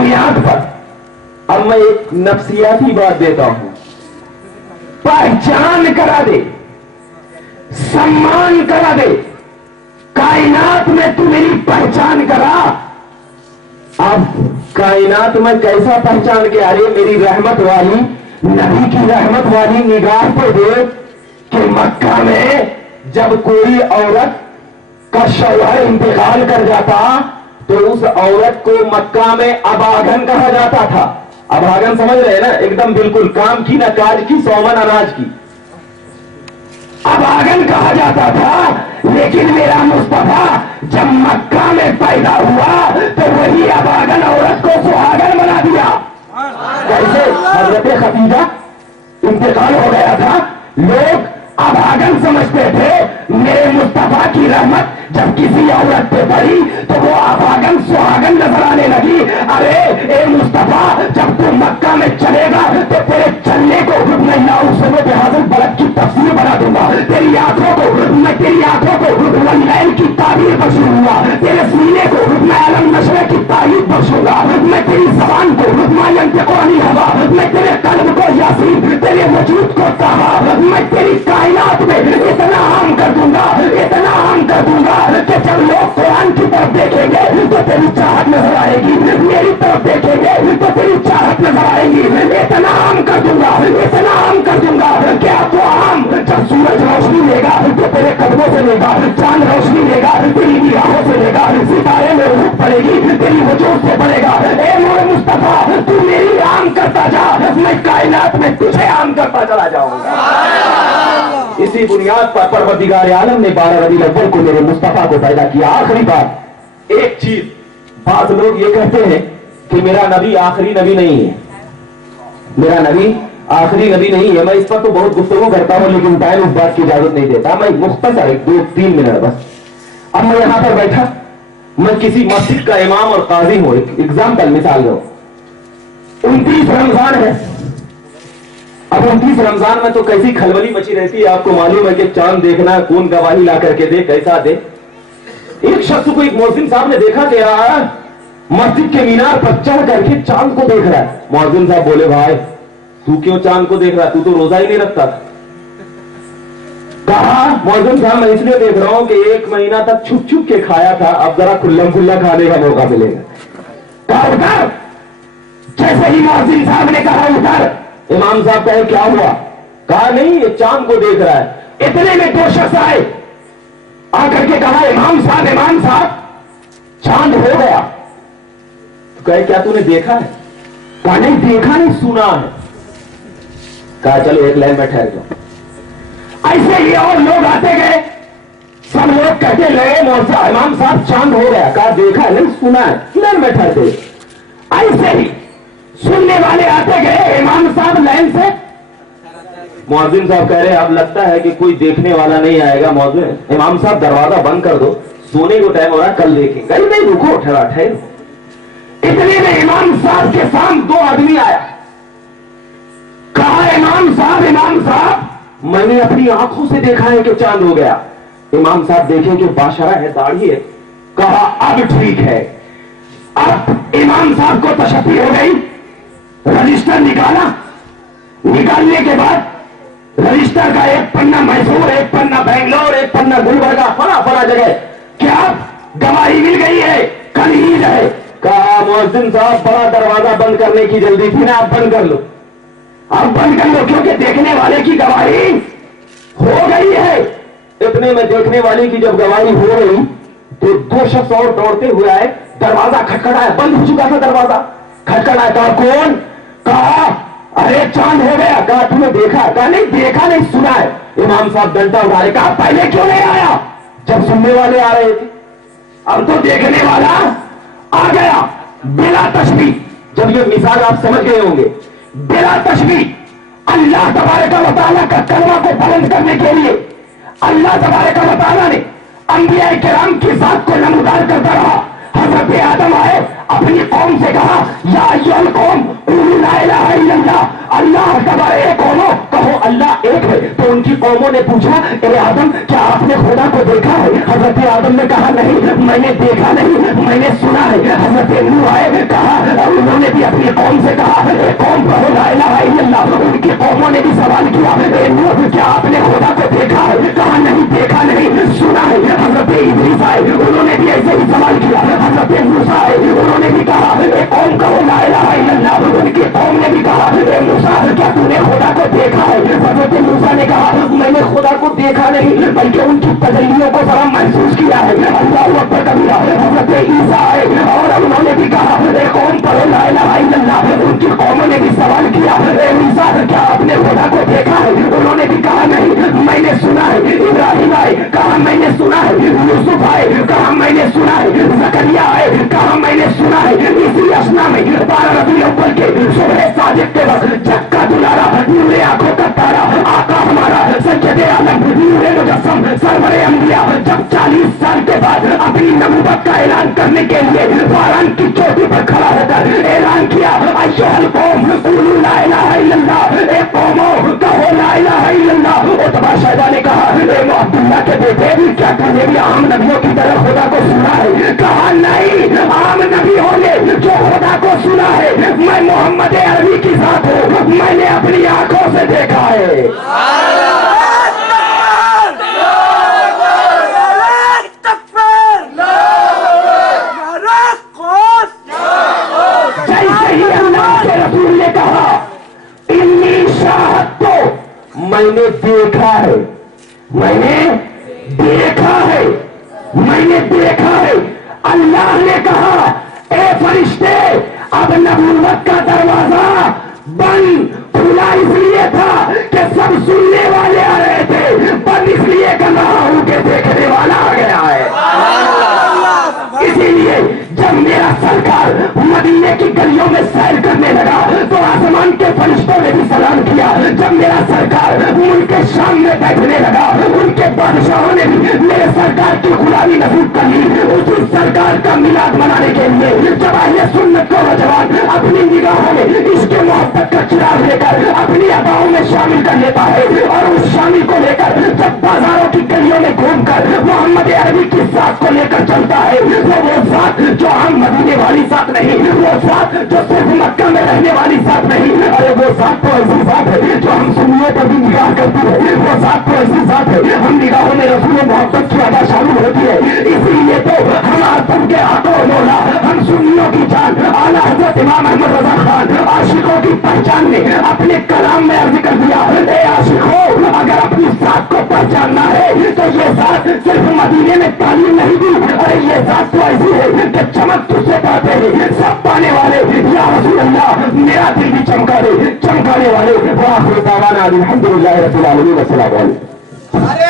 بنیاد پر اب میں ایک نفسیاتی بات دیتا ہوں، پہچان کرا دے، سمان کرا دے، کائنات میں تو میری پہچان کرا۔ اب کائنات میں کیسا پہچان کے ارے میری رحمت والی نبی کی رحمت والی نگاہ پہ دے کہ مکہ میں جب کوئی عورت کا شوہر انتقال کر جاتا تو اس عورت کو مکہ میں اباگن کہا جاتا تھا۔ اباگن سمجھ رہے ہیں نا، ایک دم بالکل کام کی نہ کاج کی، سومن اناج کی، اباگن کہا جاتا تھا۔ لیکن میرا مصطفیٰ جب مکہ میں پیدا ہوا تو وہی اباگن عورت کو سہاگن بنا دیا۔ کیسے؟ حضرت خدیجہ انتقال ہو گیا تھا، لوگ اباگن سمجھتے تھے، میرے مصطفیٰ کی رحمت جب کسی عورت پہ پڑی تو وہ اباگن سہاگن نظر آنے لگی۔ ارے اے مصطفیٰ جب تو مکہ میں چلے گا تو تیرے چلنے کو نہیں حاضر بلد کی تفسیر بنا دوں گا، تیری آنکھوں کو میں واللیل کی تعبیر بخشوں گا، تیرے سینے کو میں علم نشرے کی تعریف بخشوں گا، میں تیری زبان کو ما ینطق عن الہوی، میں تیرے قلب کو یاسین، تیرے وجود کو طہا، میں تیری کائنات میں اتنا عام کر دوں گا، اتنا عام کر دوں گا کہ جب لوگ قرآن کی طرف دیکھیں گے تو تیری چاہت نظر آئے گی، میری طرف دیکھیں گے تو تیری چاہت نظر آئے گی۔ اتنا عام کر دوں گا، اتنا عام کر دوں گا کہ اب وہ عام جب سورج روشنی لے گا تو تیرے قدموں سے لے گا، چاند روشنی لے گا تیری نگاہوں سے لے گا، ستارے میں روح پڑے گی تیری وجود سے پڑے گا۔ اے نور مصطفیٰ تو میری عام کرتا جا، میں کائنات میں تجھے عام کرتا چلا جاؤں گا۔ اسی بنیاد پر پروردگار عالم نے 12 ربیع الاول کو میرے مصطفیٰ کو پیدا کیا۔ آخری بات ایک چیز، بعض لوگ یہ کہتے ہیں کہ میرا نبی آخری نبی نہیں ہے، میرا نبی آخری نبی نہیں ہے۔ میں اس پر تو بہت گفتگو کرتا ہوں لیکن ٹائم اس بات کی اجازت نہیں دیتا۔ میں مختصر 2-3 منٹ بس۔ اب میں یہاں پر بیٹھا، میں کسی مسجد کا امام اور قاضی ہوں، ایک ایگزامپل مثال دو، 29 رمضان ہے۔ اب 29 رمضان میں تو کیسی کھلبلی مچی رہتی ہے، آپ کو معلوم ہے کہ چاند دیکھنا کون گواہی لا کر کے دے، کیسا دے۔ ایک شخص کو ایک مؤذن صاحب نے دیکھا کہ یار مسجد کے مینار پر چڑھ کر کے چاند کو دیکھ رہا ہے۔ مؤذن صاحب بولے بھائی تو کیوں چاند کو دیکھ رہا ہے، تو روزہ ہی نہیں رکھتا تھا۔ کہا مؤذن صاحب میں اس لیے دیکھ رہا ہوں کہ 1 مہینہ تک چھپ چھپ کے کھایا تھا، اب ذرا کھلم کھلا کھانے کا موقع ملے گا۔ کہا ادھر، جیسے ہی مؤذن صاحب نے کہا ادھر، امام صاحب کہے کیا ہوا؟ کہا نہیں یہ چاند کو دیکھ رہا ہے۔ اتنے میں 2 شخص آئے، آ کر کے کہا امام صاحب چاند ہو گیا۔ کہے کیا تو نے دیکھا ہے؟ کہا نہیں دیکھا نہیں، سنا ہے۔ کہا چلو ایک لائن میں ٹھہر جاؤ۔ ایسے ہی اور لوگ آتے گئے، سب لوگ کہتے لگے امام صاحب چاند ہو گیا۔ کہا دیکھا ہے نہیں، سنا ہے، لائن میں ٹھہرتے۔ ایسے ہی سننے والے آتے گئے، امام صاحب لائن سے۔ مؤذن صاحب کہہ رہے اب لگتا ہے کہ کوئی دیکھنے والا نہیں آئے گا، مؤذن امام صاحب دروازہ بند کر دو، سونے کو ٹائم ہو رہا، کل دیکھیں گے۔ نہیں رکو، ٹھہرو۔ اتنے میں امام صاحب کے سامنے 2 آدمی آیا، کہا امام صاحب میں نے اپنی آنکھوں سے دیکھا ہے کہ چاند ہو گیا۔ امام صاحب دیکھیں کہ باشرہ ہے، داڑھی ہے۔ کہا اب ٹھیک ہے۔ اب امام صاحب کو تشفی ہو گئی، رجسٹر نکالا، نکالنے کے بعد رجسٹر کا ایک پنا میسور، ایک پنا بنگلور، ایک پنا گلبرگہ، فلاں جگہ کیا گواہی مل گئی ہے، کل عید ہے۔ کہا مؤذن صاحب بڑا دروازہ بند کرنے کی جلدی تھی نا، آپ بند کر لو، آپ بند کر لو کیونکہ دیکھنے والے کی گواہی ہو گئی ہے۔ اتنے میں دیکھنے والے کی جب گواہی ہو گئی تو 2 شخص اور دوڑتے ہوئے آئے، دروازہ کھٹکھٹایا، بند ہو چکا تھا دروازہ، کھٹکھٹایا۔ کہا کون؟ کہا ارے چاند ہو گیا۔ کہا تم نے دیکھا؟ کہا نہیں دیکھا نہیں، سنا ہے۔ امام صاحب ڈنڈا اٹھا رہے، کہا پہلے کیوں نہیں آیا جب سننے والے آ رہے تھے؟ اب تو دیکھنے والا آ گیا بلا تشبیہ۔ جب یہ مثال آپ سمجھ گئے ہوں گے، بلا تشبیہ اللہ تبارک و تعالیٰ کا کلمہ کو بلند کرنے کے لیے اللہ تبارک و تعالیٰ نے انبیاء کرام کی ذات کو نمودار کرتا رہا، حضرت آدم آئے, اپنی قوم سے کہا یا ایھا القوم قولوا لا الہ الا اللہ, اللہ اکبر, اے قوموں کہو اللہ ایک ہے. تو ان کی قوموں نے پوچھا اے آدم کیا آپ نے خدا کو دیکھا ہے؟ حضرت آدم نے کہا نہیں میں نے دیکھا نہیں, میں نے سنا ہے. حضرت نوح آئے, کہا انہوں نے بھی اپنی قوم سے کہا اے قوم کہو لا الہ الا اللہ. ان کی قوموں نے بھی سوال کیا اے نوح کیا آپ نے خدا کو دیکھا ہے؟ کہا نہیں دیکھا نہیں, سنا ہے. حضرت ادریس آئے, انہوں نے بھی ایسے ہی سوال کیا. حضرت موسیٰ آئے, انہوں نے بھی کہا اے قوم کہو لا الہ الا اللہ. ان کی قوم نے بھی کہا اے موسیٰ کیا تو نے خدا کو دیکھا ہے؟ حضرت موسیٰ نے کہا میں نے خدا کو دیکھا نہیں بلکہ ان کی تجلیوں کو ذرا محسوس کیا ہے. اللہ اکبر کبیرہ. حضرت عیسیٰ آئے اور انہوں نے بھی کہا اے قوم پڑھو لا الہ الا اللہ. ان کی قوموں نے بھی سوال کیا اے عیسیٰ کیا آپ نے خدا کو دیکھا ہے؟ انہوں نے بھی کہا نہیں میں نے سنا ہے. ابراہیم آئے, کہا میں نے سنا ہے. یوسف آئے, کہا میں نے سنا ہے. زکریا آئے, کہا میں نے سنا ہے. اسی اسنا میں 12 ربیع الاول کے صبح صادق کے وقت جگ کا دلارا, نور آنکھوں کا تارا, آقا ہمارا سید عالم, نور مجسم, سرور انبیاء, جب 40 سال کے بعد اپنی نبوت کا اعلان کرنے کے لیے فاران کی چوٹی پر کھڑا ہو کر اعلان کیا ایھا القوم قولوا لا الہ الا اللہ. اے قوموں کہو لا الہ الا اللہ. عتبہ شیبہ نے کہا اے عبداللہ کے بیٹے کیا تم نے بھی عام نبیوں کی طرح خدا کو سنا ہے؟ کہا نہیں, عام نبی ہونے جو خدا کو سنا ہے, میں محمد عربی کی ذات ہوں, میں نے اپنی آنکھوں سے دیکھا ہے. جیسے ہی اللہ کے رسول نے کہا انی شاہدت, میں نے دیکھا ہے, میں نے دیکھا ہے, میں نے دیکھا ہے. اللہ نے کہا اے فرشتے اب نبوت کا دروازہ بند, کھلا اس لیے تھا کہ سب سننے والے آ رہے تھے, بند اس لیے کر رہا ہوں کہ دیکھنے والا آ گیا ہے. اسی لیے جب میرا سرکار مدینے کی گلیوں میں سیر کرنے لگا تو آسمان کے فرشتوں نے بھی سلام کیا. جب میرا سرکار ملک شام میں بیٹھنے لگا ان کے بادشاہوں نے بھی میرے سرکار کی غلامی نصیب کر لی. اسی سرکار کا میلاد منانے کے لیے جب اہل سنت کو نوجوان اپنی نگاہوں میں اس کے محبت کا چراغ لے کر اپنی اداؤں میں شامل کر لیتا ہے اور اس شامل کو لے کر جب بازاروں کی گلیوں میں گھوم کر محمد عربی کی ذات کو لے کر چلتا ہے, وہ ذات جو عام مدینے والی ذات نہیں, وہ ذات جو صرف مکہ میں رہنے والی ذات نہیں, ارے وہ ذات تو ایسی ذات ہے جو ہم سنیوں پر بھی نگاہ کرتی ہے. وہ ذات تو ایسی ذات ہے ہم نگاہوں میں رسول محبت کی ادا شامل ہوتی ہے. اسی لیے تو ہم تم کے آقا و مولا, ہم سنیوں کی جان اعلیٰ حضرت امام احمد رضا خان عاشقوں کی پہچان نے اپنے کلام میں عرض کر دیا اے عاشقوں اگر اپنی ذات کو پہچاننا ہے تو یہ ذات صرف مدینے میں تعلیم نہیں دی, ارے یہ ذات تو ایسی ہے کہ چمک تجھ سے پاتے ہیں سب پانے والے. یا رسول اللہ میرا دل بھی چمکا دے, چمکانے والے. وآخر دعوانا الحمدللہ رب العالمین. السلام علیکم.